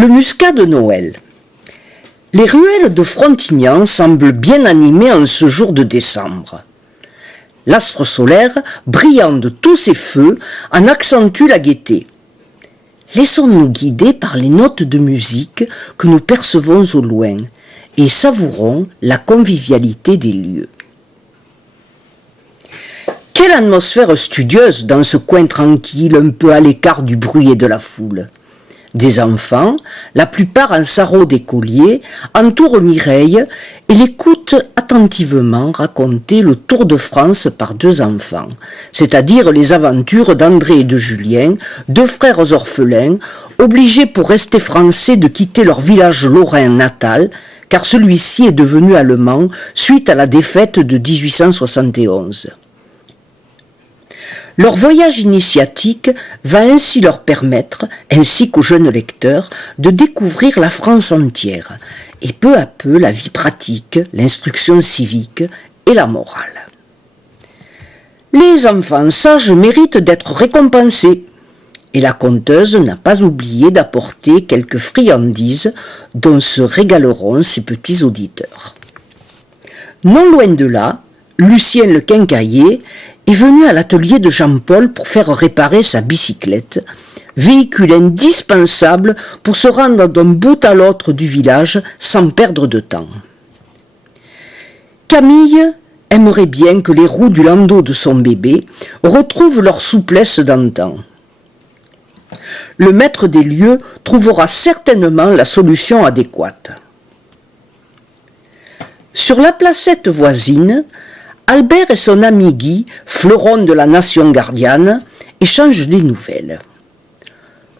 Le muscat de Noël. Les ruelles de Frontignan semblent bien animées en ce jour de décembre. L'astre solaire, brillant de tous ses feux, en accentue la gaieté. Laissons-nous guider par les notes de musique que nous percevons au loin et savourons la convivialité des lieux. Quelle atmosphère studieuse dans ce coin tranquille, un peu à l'écart du bruit et de la foule. Des enfants, la plupart en sarrau d'écolier, entourent Mireille et l'écoutent attentivement raconter le Tour de France par deux enfants, c'est-à-dire les aventures d'André et de Julien, deux frères orphelins, obligés pour rester français de quitter leur village lorrain natal, car celui-ci est devenu allemand suite à la défaite de 1871. Leur voyage initiatique va ainsi leur permettre, ainsi qu'aux jeunes lecteurs, de découvrir la France entière, et peu à peu la vie pratique, l'instruction civique et la morale. Les enfants sages méritent d'être récompensés, et la conteuse n'a pas oublié d'apporter quelques friandises dont se régaleront ses petits auditeurs. Non loin de là, Lucien le quincaillier est venu à l'atelier de Jean-Paul pour faire réparer sa bicyclette, véhicule indispensable pour se rendre d'un bout à l'autre du village sans perdre de temps. Camille aimerait bien que les roues du landau de son bébé retrouvent leur souplesse d'antan. Le maître des lieux trouvera certainement la solution adéquate. Sur la placette voisine, Albert et son ami Guy, fleuron de la nation gardiane, échangent des nouvelles.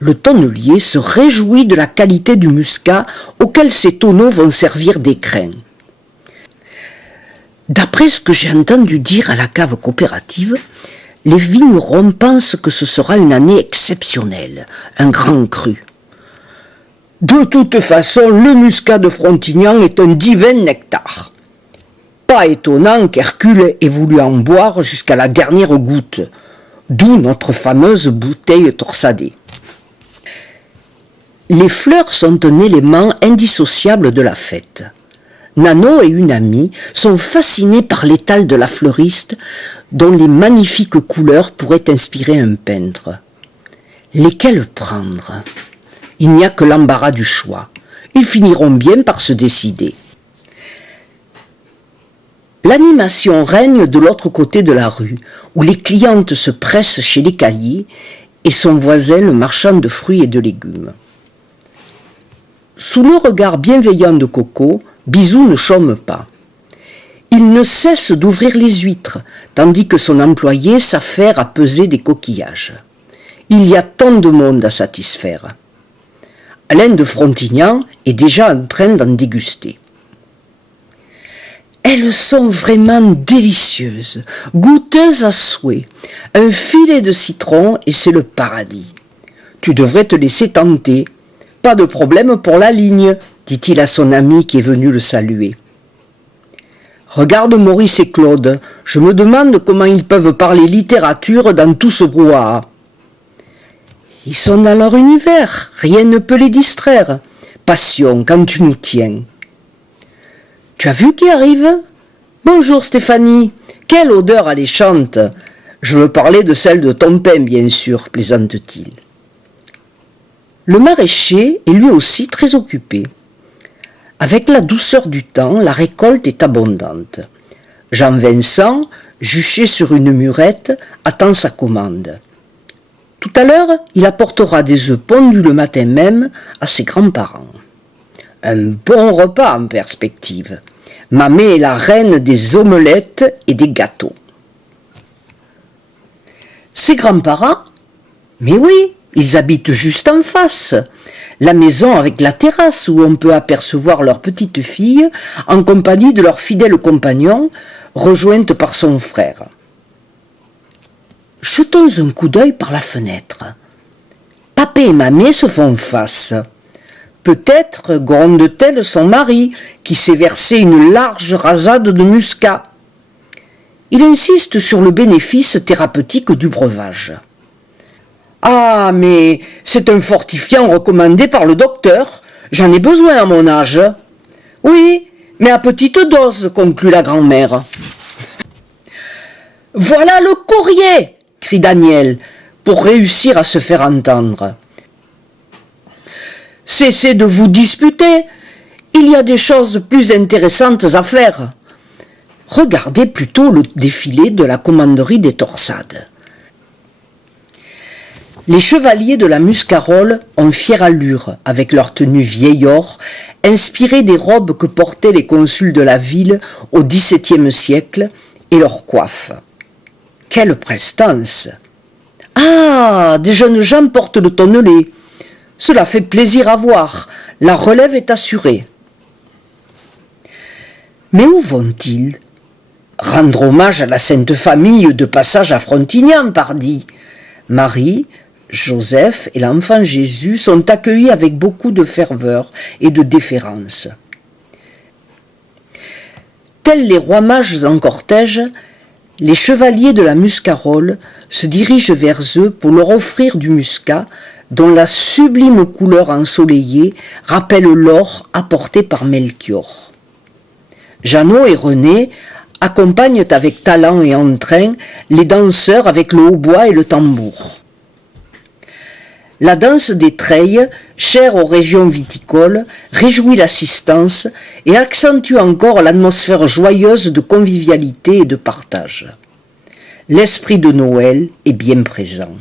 Le tonnelier se réjouit de la qualité du muscat auquel ces tonneaux vont servir d'écrin. D'après ce que j'ai entendu dire à la cave coopérative, les vignerons pensent que ce sera une année exceptionnelle, un grand cru. De toute façon, le muscat de Frontignan est un divin nectar. Pas étonnant qu'Hercule ait voulu en boire jusqu'à la dernière goutte, d'où notre fameuse bouteille torsadée. Les fleurs sont un élément indissociable de la fête. Nano et une amie sont fascinés par l'étal de la fleuriste, dont les magnifiques couleurs pourraient inspirer un peintre. Lesquelles prendre ? Il n'y a que l'embarras du choix. Ils finiront bien par se décider. L'animation règne de l'autre côté de la rue, où les clientes se pressent chez l'écalier et son voisin le marchand de fruits et de légumes. Sous le regard bienveillant de Coco, Bisou ne chôme pas. Il ne cesse d'ouvrir les huîtres, tandis que son employé s'affaire à peser des coquillages. Il y a tant de monde à satisfaire. Alain de Frontignan est déjà en train d'en déguster. Elles sont vraiment délicieuses, goûteuses à souhait. Un filet de citron et c'est le paradis. Tu devrais te laisser tenter. Pas de problème pour la ligne, dit-il à son ami qui est venu le saluer. Regarde Maurice et Claude, je me demande comment ils peuvent parler littérature dans tout ce brouhaha. Ils sont dans leur univers, rien ne peut les distraire. Passion, quand tu nous tiens. Tu as vu qui arrive ? Bonjour Stéphanie, quelle odeur alléchante. Je veux parler de celle de ton pain, bien sûr, plaisante-t-il. Le maraîcher est lui aussi très occupé. Avec la douceur du temps, la récolte est abondante. Jean-Vincent, juché sur une murette, attend sa commande. Tout à l'heure, il apportera des œufs pondus le matin même à ses grands-parents. Un bon repas en perspective. Mamé est la reine des omelettes et des gâteaux. Ses grands-parents ? Mais oui, ils habitent juste en face. La maison avec la terrasse où on peut apercevoir leur petite fille en compagnie de leur fidèle compagnon, rejointe par son frère. Jetons un coup d'œil par la fenêtre. Papa et mamé se font face. Peut-être gronde-t-elle son mari, qui s'est versé une large rasade de muscat. Il insiste sur le bénéfice thérapeutique du breuvage. Ah, mais c'est un fortifiant recommandé par le docteur. J'en ai besoin à mon âge. Oui, mais à petite dose, conclut la grand-mère. Voilà le courrier, crie Daniel, pour réussir à se faire entendre. Cessez de vous disputer. Il y a des choses plus intéressantes à faire. Regardez plutôt le défilé de la commanderie des Torsades. Les chevaliers de la Muscarole ont fière allure, avec leur tenue vieil or, inspirée des robes que portaient les consuls de la ville au XVIIe siècle, et leurs coiffes. Quelle prestance! Ah, des jeunes gens portent le tonnelet. Cela fait plaisir à voir, la relève est assurée. Mais où vont-ils? Rendre hommage à la Sainte Famille de passage à Frontignan, pardi. Marie, Joseph et l'enfant Jésus sont accueillis avec beaucoup de ferveur et de déférence. Tels les rois mages en cortège, les chevaliers de la Muscarole se dirigent vers eux pour leur offrir du muscat dont la sublime couleur ensoleillée rappelle l'or apporté par Melchior. Jeannot et René accompagnent avec talent et entrain les danseurs avec le hautbois et le tambour. La danse des treilles, chère aux régions viticoles, réjouit l'assistance et accentue encore l'atmosphère joyeuse de convivialité et de partage. L'esprit de Noël est bien présent.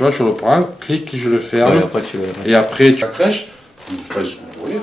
tu vois, je le prends, clic, je le ferme. Ouais, après tu le... Et après, tu la crèches. Je sais pas si vous voyez.